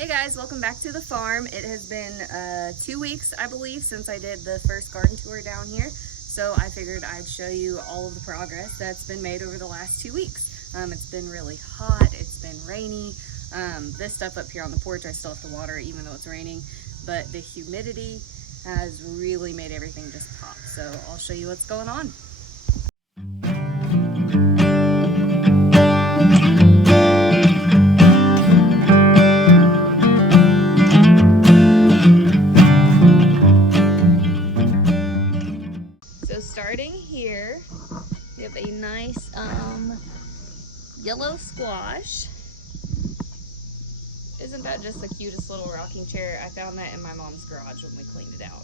Hey guys, welcome back to the farm. It has been 2 weeks, I believe, since I did the first garden tour down here. So I figured I'd show you all of the progress that's been made over the last 2 weeks. It's been really hot, it's been rainy. This stuff up here on the porch, I still have to water even though it's raining, but the humidity has really made everything just pop. So I'll show you what's going on. Starting here, we have a nice yellow squash. Isn't that just the cutest little rocking chair? I found that in my mom's garage when we cleaned it out.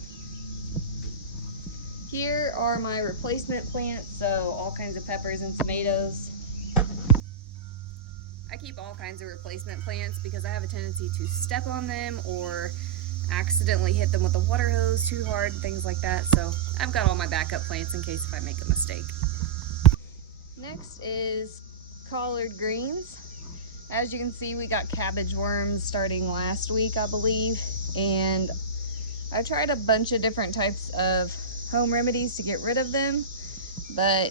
Here are my replacement plants, so all kinds of peppers and tomatoes. I keep all kinds of replacement plants because I have a tendency to step on them or accidentally hit them with a water hose too hard, things like that. So I've got all my backup plants in case if I make a mistake. Next is collard greens. As you can see, we got cabbage worms starting last week, I believe, and I tried a bunch of different types of home remedies to get rid of them, but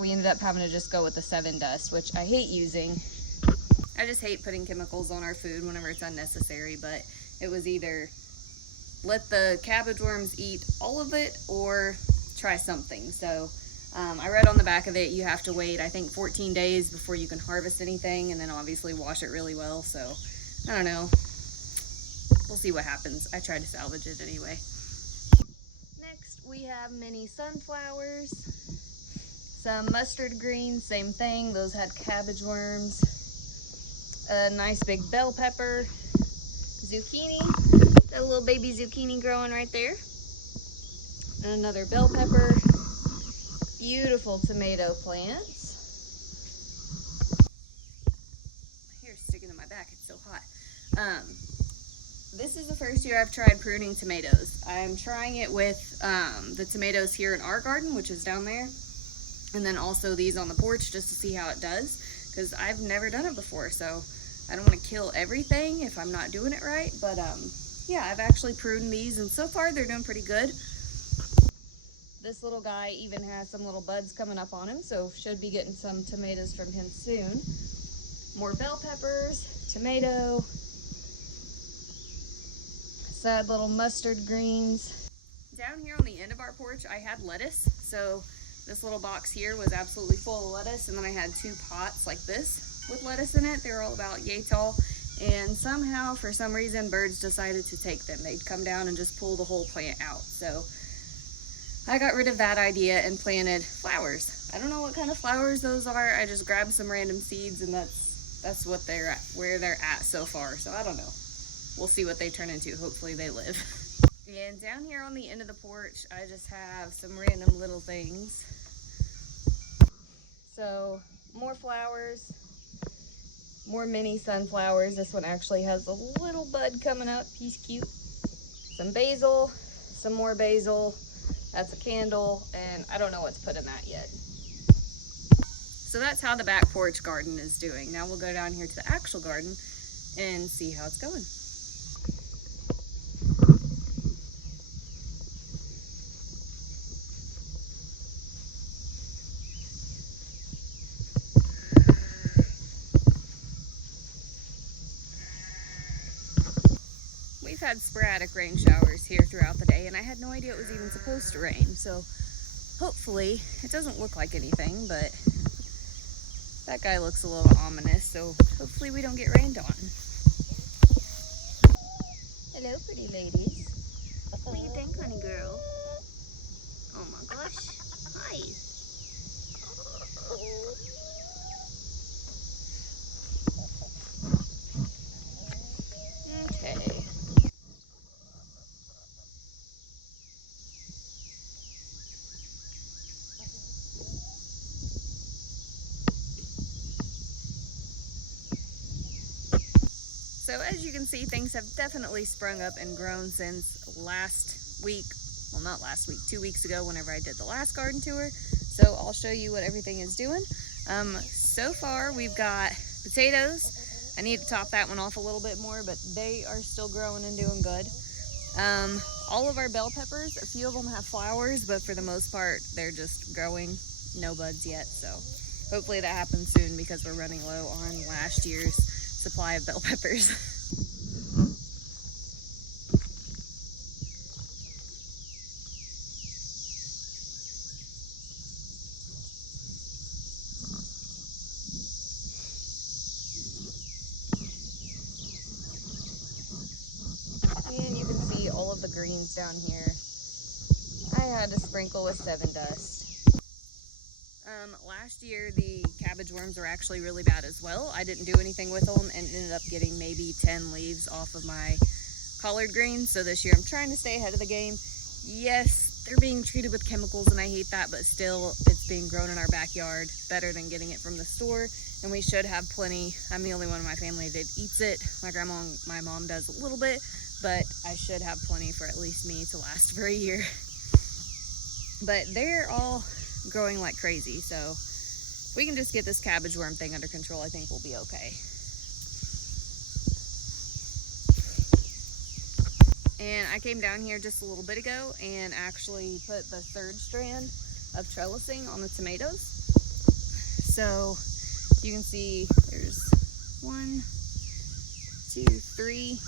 we ended up having to just go with the 7 Dust, which I hate using. I just hate putting chemicals on our food whenever it's unnecessary, but it was either let the cabbage worms eat all of it or try something. So I read on the back of it, you have to wait, I think 14 days before you can harvest anything, and then obviously wash it really well. So I don't know, we'll see what happens. I try to salvage it anyway. Next we have mini sunflowers, some mustard greens, same thing, those had cabbage worms, a nice big bell pepper, zucchini. Got a little baby zucchini growing right there. And another bell pepper. Beautiful tomato plants. My hair's sticking to my back, it's so hot. This is the first year I've tried pruning tomatoes. I'm trying it with the tomatoes here in our garden, which is down there. And then also these on the porch just to see how it does. Because I've never done it before, so I don't want to kill everything if I'm not doing it right. But yeah, I've actually pruned these and so far they're doing pretty good. This little guy even has some little buds coming up on him, so should be getting some tomatoes from him soon. More bell peppers, tomato, sad little mustard greens. Down here on the end of our porch, I had lettuce. So this little box here was absolutely full of lettuce, and then I had 2 pots like this with lettuce in it. They were all about yay tall. And somehow, for some reason, birds decided to take them. They'd come down and just pull the whole plant out. So I got rid of that idea and planted flowers. I don't know what kind of flowers those are. I just grabbed some random seeds, and that's what they're at, where they're at so far. So I don't know. We'll see what they turn into. Hopefully they live. And down here on the end of the porch, I just have some random little things. So more flowers. More mini sunflowers. This one actually has a little bud coming up. He's cute. Some basil, some more basil. That's a candle, and I don't know what's put in that yet. So that's how the back porch garden is doing. Now we'll go down here to the actual garden and see how it's going. We've had sporadic rain showers here throughout the day, and I had no idea it was even supposed to rain. So hopefully, it doesn't look like anything, but that guy looks a little ominous, so hopefully we don't get rained on. Hello, pretty ladies. What do you think, honey girl? Oh my gosh. Hi. Okay. So as you can see, things have definitely sprung up and grown since last week. Well, not last week, 2 weeks ago whenever I did the last garden tour. So I'll show you what everything is doing. So far we've got potatoes, I need to top that one off a little bit more, but they are still growing and doing good. All of our bell peppers, a few of them have flowers, but for the most part, they're just growing, no buds yet. So hopefully that happens soon because we're running low on last year's supply of bell peppers. And you can see all of the greens down here. I had to sprinkle with 7 Dust. Last year the cabbage worms were actually really bad as well. I didn't do anything with them and ended up getting maybe 10 leaves off of my collard greens. So this year I'm trying to stay ahead of the game. Yes, they're being treated with chemicals and I hate that, but still it's being grown in our backyard, better than getting it from the store. And we should have plenty. I'm the only one in my family that eats it. My grandma and my mom does a little bit, but I should have plenty for at least me to last for a year. But they're all growing like crazy, so if we can just get this cabbage worm thing under control, I think we'll be okay. And I came down here just a little bit ago and actually put the 3rd strand of trellising on the tomatoes. So you can see there's 1, 2, 3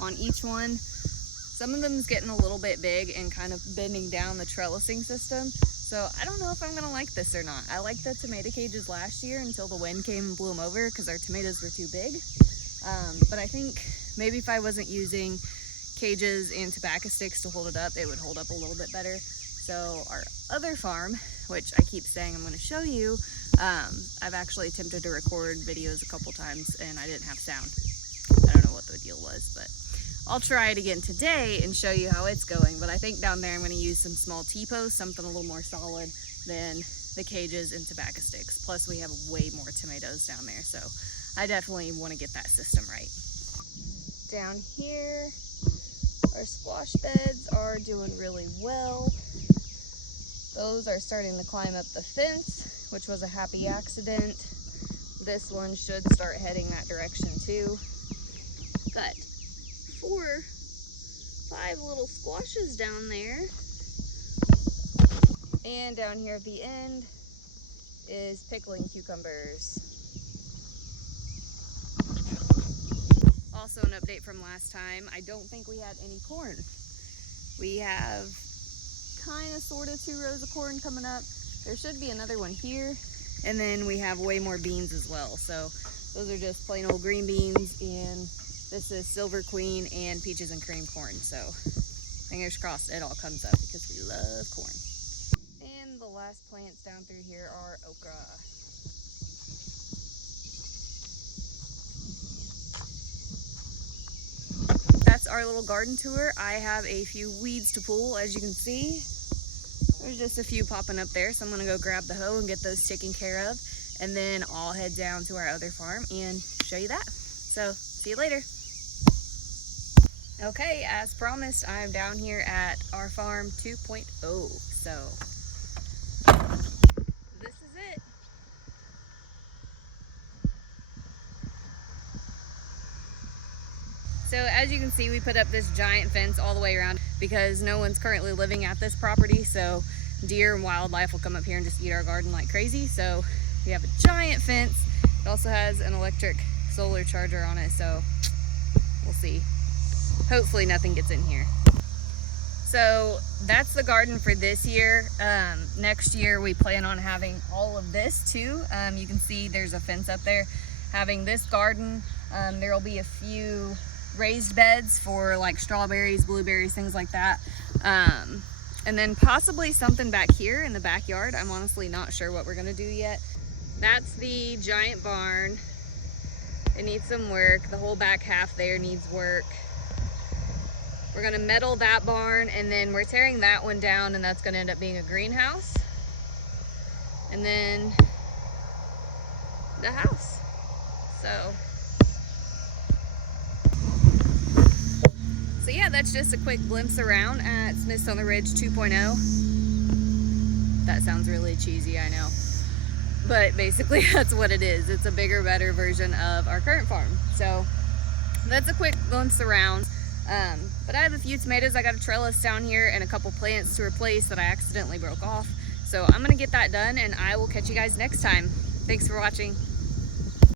on each one. Some of them is getting a little bit big and kind of bending down the trellising system. So I don't know if I'm gonna like this or not. I liked the tomato cages last year until the wind came and blew them over because our tomatoes were too big. But I think maybe if I wasn't using cages and tobacco sticks to hold it up, it would hold up a little bit better. So our other farm, which I keep saying I'm gonna show you, I've actually attempted to record videos a couple times and I didn't have sound. I don't know what the deal was, but I'll try it again today and show you how it's going. But I think down there I'm going to use some small T-posts, something a little more solid than the cages and tobacco sticks. Plus we have way more tomatoes down there, so I definitely want to get that system right. Down here, our squash beds are doing really well. Those are starting to climb up the fence, which was a happy accident. This one should start heading that direction too. But 4, 5 little squashes down there. And down here at the end is pickling cucumbers. Also an update from last time, I don't think we had any corn. We have kind of sort of 2 rows of corn coming up. There should be another one here. And then we have way more beans as well. So those are just plain old green beans, and this is Silver Queen and peaches and cream corn. So fingers crossed it all comes up because we love corn. And the last plants down through here are okra. That's our little garden tour. I have a few weeds to pull, as you can see. There's just a few popping up there, so I'm gonna go grab the hoe and get those taken care of, and then I'll head down to our other farm and show you that. So see you later. Okay, as promised, I'm down here at our farm 2.0. So this is it. So as you can see, we put up this giant fence all the way around because no one's currently living at this property, so deer and wildlife will come up here and just eat our garden like crazy. So we have a giant fence. It also has an electric solar charger on it, so we'll see. Hopefully nothing gets in here. So that's the garden for this year. Next year we plan on having all of this too. You can see there's a fence up there. Having this garden, there will be a few raised beds for like strawberries, blueberries, things like that. And then possibly something back here in the backyard. I'm honestly not sure what we're gonna do yet. That's the giant barn. It needs some work. The whole back half there needs work. We're gonna metal that barn, and then we're tearing that one down, and that's gonna end up being a greenhouse. And then the house. So yeah, that's just a quick glimpse around at Smith's on the Ridge 2.0. That sounds really cheesy, I know. but basically that's what it is. It's a bigger, better version of our current farm. So that's a quick glimpse around. But I have a few tomatoes I got to trellis down here and a couple plants to replace that I accidentally broke off. So I'm gonna get that done and I will catch you guys next time. Thanks for watching.